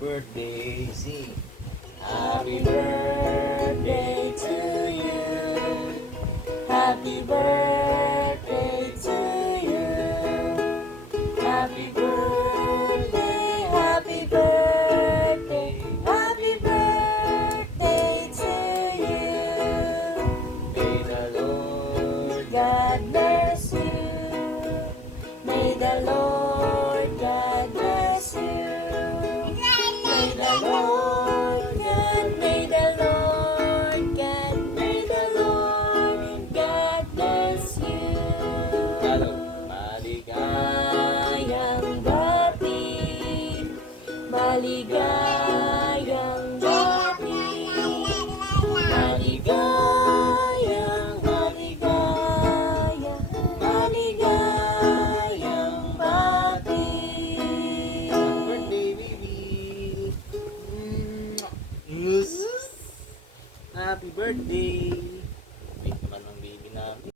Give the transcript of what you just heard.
birthday, sing. Happy birthday to you. Happy birthday to you. Happy birthday, happy birthday, happy birthday to you. May the Lord God bless you. May the Lord God bless you. May the Lord God, may the Lord God, may the Lord God bless you. Talo. Maligay. Maligayang gabi, maligayang gabi, maligayang, maligayang, maligayang gabi. Birthday, baby. Yes. Happy birthday. Wait naman ng baby namin.